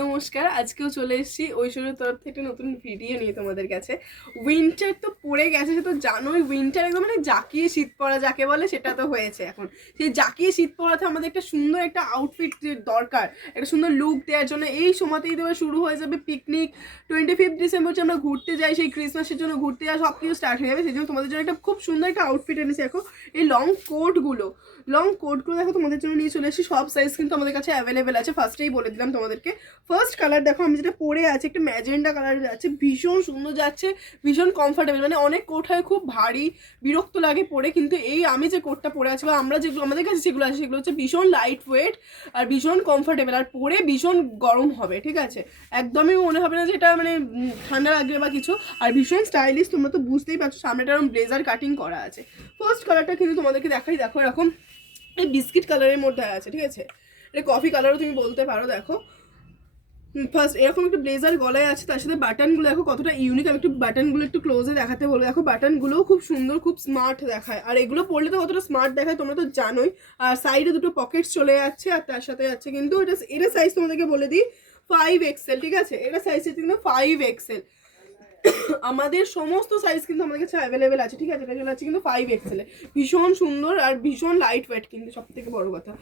নমস্কার, আজকেও চলে এসেছি ঐশ্বর্যের তরফ থেকে নতুন ভিডিও নিয়ে তোমাদের কাছে। উইন্টার তো পড়ে গেছে, সে তো জানোই। উইন্টার একদম মানে জাকিয়ে শীত পড়া যাকে বলে, সেটা তো হয়েছে এখন। সেই জাকিয়ে শীত পড়াতে আমাদের একটা সুন্দর একটা আউটফিট দরকার, একটা সুন্দর লুক দেওয়ার জন্য। এই সময়তেই দেওয়া শুরু হয়ে যাবে পিকনিক। 25 ডিসেম্বর যে আমরা ঘুরতে যাই, সেই ক্রিসমাসের জন্য ঘুরতে যাওয়া সব কিছু স্টার্ট হয়ে যাবে। সেই জন্য তোমাদের জন্য একটা খুব সুন্দর একটা আউটফিট এনেছি। দেখো এই লং কোটগুলো দেখো তোমাদের জন্য নিয়ে চলে এসেছি। সব সাইজ কিন্তু আমাদের কাছে অ্যাভেলেবেল আছে। ফার্স্টেই বলে দিলাম তোমাদেরকে। ফার্স্ট কালার দেখো, আমি যেটা পরে আছি একটা ম্যাজেন্ডা কালার যাচ্ছে, ভীষণ সুন্দর যাচ্ছে, ভীষণ কমফর্টেবল। মানে অনেক কোট হয় খুব ভারী, বিরক্ত লাগে পরে, কিন্তু এই আমি যে কোটটা পরে আছি বা আমরা যেগুলো আমাদের কাছে যেগুলো আছে সেগুলো হচ্ছে ভীষণ লাইট ওয়েট আর ভীষণ কমফর্টেবল, আর পরে ভীষণ গরম হবে। ঠিক আছে, একদমই মনে হবে না যে এটা মানে ঠান্ডা লাগবে বা কিছু। আর ভীষণ স্টাইলিশ, তোমরা তো বুঝতেই পারছো। সামনেটা এরকম ব্লেজার কাটিং করা আছে। ফার্স্ট কালারটা কিন্তু তোমাদেরকে দেখাই। দেখো এরকম এই বিস্কিট কালারের মধ্যে আছে। ঠিক আছে, এটা কফি কালারও তুমি বলতে পারো। দেখো ফার্স্ট এরকম একটা ব্লেজার গলায় আছে, তার সাথে বাটনগুলো দেখো কতটা ইউনিক। আমি একটু বাটনগুলো একটু ক্লোজে দেখাতে বলবো। দেখো বাটনগুলোও খুব সুন্দর, খুব স্মার্ট দেখায়। আর এগুলো পরলে তো কতটা স্মার্ট দেখায় তোমরা তো জানোই। আর সাইডে দুটো পকেটস চলে যাচ্ছে, আর তার সাথে যাচ্ছে কিন্তু এটা সাইজ তোমাদেরকে বলে দিই 5XL। ঠিক আছে, এটা সাইজ কিন্তু 5XL। আমাদের সমস্ত সাইজ কিন্তু আমাদের কাছে অ্যাভেলেবেল আছে। ঠিক আছে, এটা চলে আছে কিন্তু 5XL। ভীষণ সুন্দর আর ভীষণ লাইট ওয়েট, কিন্তু সব থেকে বড় কথা।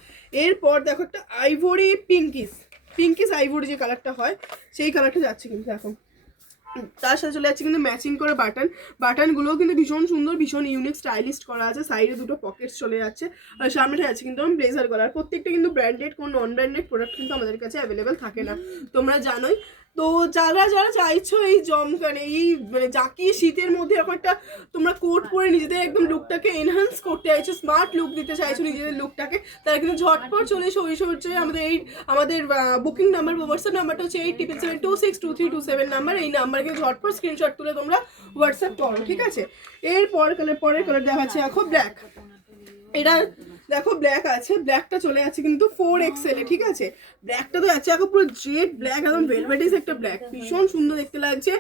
এরপর দেখো একটা আইভরি পিঙ্কিস আইভরি যে কালারটা হয়, সেই কালারটা যাচ্ছে কিন্তু এখন। তার সাথে চলে যাচ্ছে কিন্তু ম্যাচিং করে বাটনগুলোও কিন্তু ভীষণ সুন্দর, ভীষণ ইউনিক স্টাইলিশ করা আছে। সাইডে দুটো পকেটস চলে যাচ্ছে, আর সামনেটা আছে কিন্তু ব্লেজার কলার। প্রত্যেকটা কিন্তু ব্র্যান্ডেড, কোনো নন ব্র্যান্ডেড প্রোডাক্ট কিন্তু আমাদের কাছে অ্যাভেলেবেল থাকে না, তোমরা জানোই। তো যারা যারা চাইছো এই জমকানে এই মানে জাকিয়ে শীতের মধ্যে এরকম একটা তোমরা কোট পরে নিজেদের একদম লুকটাকে এনহান্স করতে চাইছো, স্মার্ট লুক দিতে চাইছো নিজেদের লুকটাকে, তারা কিন্তু ঝটপট চলে এসো ঐশ্বর্যে। আমাদের বুকিং নাম্বার বা হোয়াটসঅ্যাপ নাম্বারটা হচ্ছে 8772623227 নাম্বার। এই নাম্বারকে ঝটপট স্ক্রিনশট তুলে তোমরা হোয়াটসঅ্যাপ করো। ঠিক আছে, পরের কালার দেখাচ্ছে দেখো ব্ল্যাক। এটা দেখো ব্ল্যাক আছে, ব্ল্যাকটা চলে যাচ্ছে কিন্তু 4XL এ। ঠিক আছে, ব্ল্যাকটা তো যাচ্ছে এখন পুরো জেড ব্ল্যাক, একদম ভেলভেটিস একটা ব্ল্যাক, ভীষণ সুন্দর দেখতে লাগছে।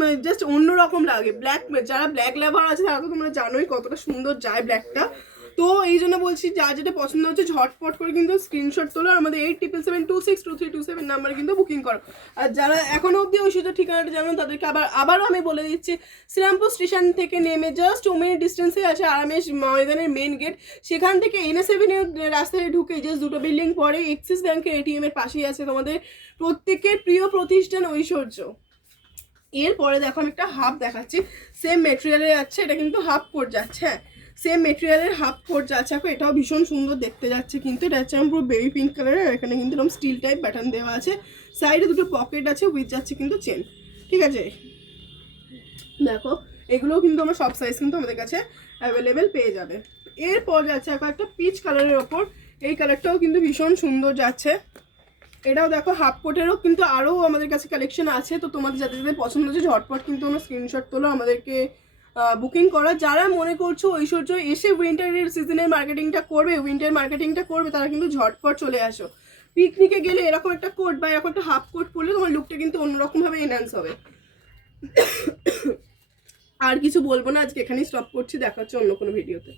মানে জাস্ট অন্যরকম লাগে ব্ল্যাক। যারা ব্ল্যাক লাভার আছে তারা তো তোমরা জানোই কতটা সুন্দর যায় ব্ল্যাকটা। তো এই জন্য বলছি, যা যেটা পছন্দ হচ্ছে ঝটপট করে কিন্তু স্ক্রিনশট তোলো, আমাদের 8772623227 নাম্বারে কিন্তু বুকিং করো। আর যারা এখনো অবধি ঐশ্বর্য ঠিকানাটা জানেন তাদেরকে আবারও আমি বলে দিচ্ছি, শ্রীরামপুর স্টেশন থেকে নেমে জাস্ট 2 মিনিট ডিস্টেন্সে আছে আরামেশ ময়দানের মেন গেট। সেখান থেকে NS এভিনিউ রাস্তায় ঢুকে জাস্ট দুটো বিল্ডিং পরে এক্সিস ব্যাংকের ATM এর পাশেই আছে তোমাদের প্রত্যেকের প্রিয় প্রতিষ্ঠান ঐশ্বর্য। এরপরে দেখো আমি একটা হাফ দেখাচ্ছি, সেম মেটেরিয়ালের যাচ্ছে, এটা কিন্তু হাফ কোট যাচ্ছে। হ্যাঁ, সেম মেটেরিয়ালের হাফ কোট যাচ্ছে। এখন এটাও ভীষণ সুন্দর দেখতে যাচ্ছে কিন্তু। এটা হচ্ছে পুরো বেবি পিঙ্ক কালারের, এখানে কিন্তু এরকম স্টিল টাইপ ব্যাটন দেওয়া আছে, সাইডে দুটো পকেট আছে, উইথ যাচ্ছে কিন্তু চেন। ঠিক আছে, দেখো এগুলোও কিন্তু আমার সব সাইজ কিন্তু আমাদের কাছে অ্যাভেলেবেল পেয়ে যাবে। এরপর যাচ্ছে এখন একটা পিচ কালারের ওপর, এই কালারটাও কিন্তু ভীষণ সুন্দর যাচ্ছে। এটাও দেখো হাফ কোটেরও কিন্তু আরও আমাদের কাছে কালেকশন আছে। তো তোমাদের যাদের যাদের পছন্দ হচ্ছে ঝটপট কিন্তু আমরা স্ক্রিনশট তোলো, আমাদেরকে বুকিং করা। যারা মনে করছো ঐশ্বর্য এসে উইন্টারের সিজনের মার্কেটিংটা করবে, তারা কিন্তু ঝটপট চলে আসো। পিকনিকে গেলে এরকম একটা কোট বা এরকম একটা হাফ কোট পরলে তোমার লুকটা কিন্তু অন্যরকমভাবে এনহ্যান্স হবে। আর কিছু বলবো না, আজকে এখানেই স্টপ করছি, দেখা হচ্ছে অন্য কোনো ভিডিওতে।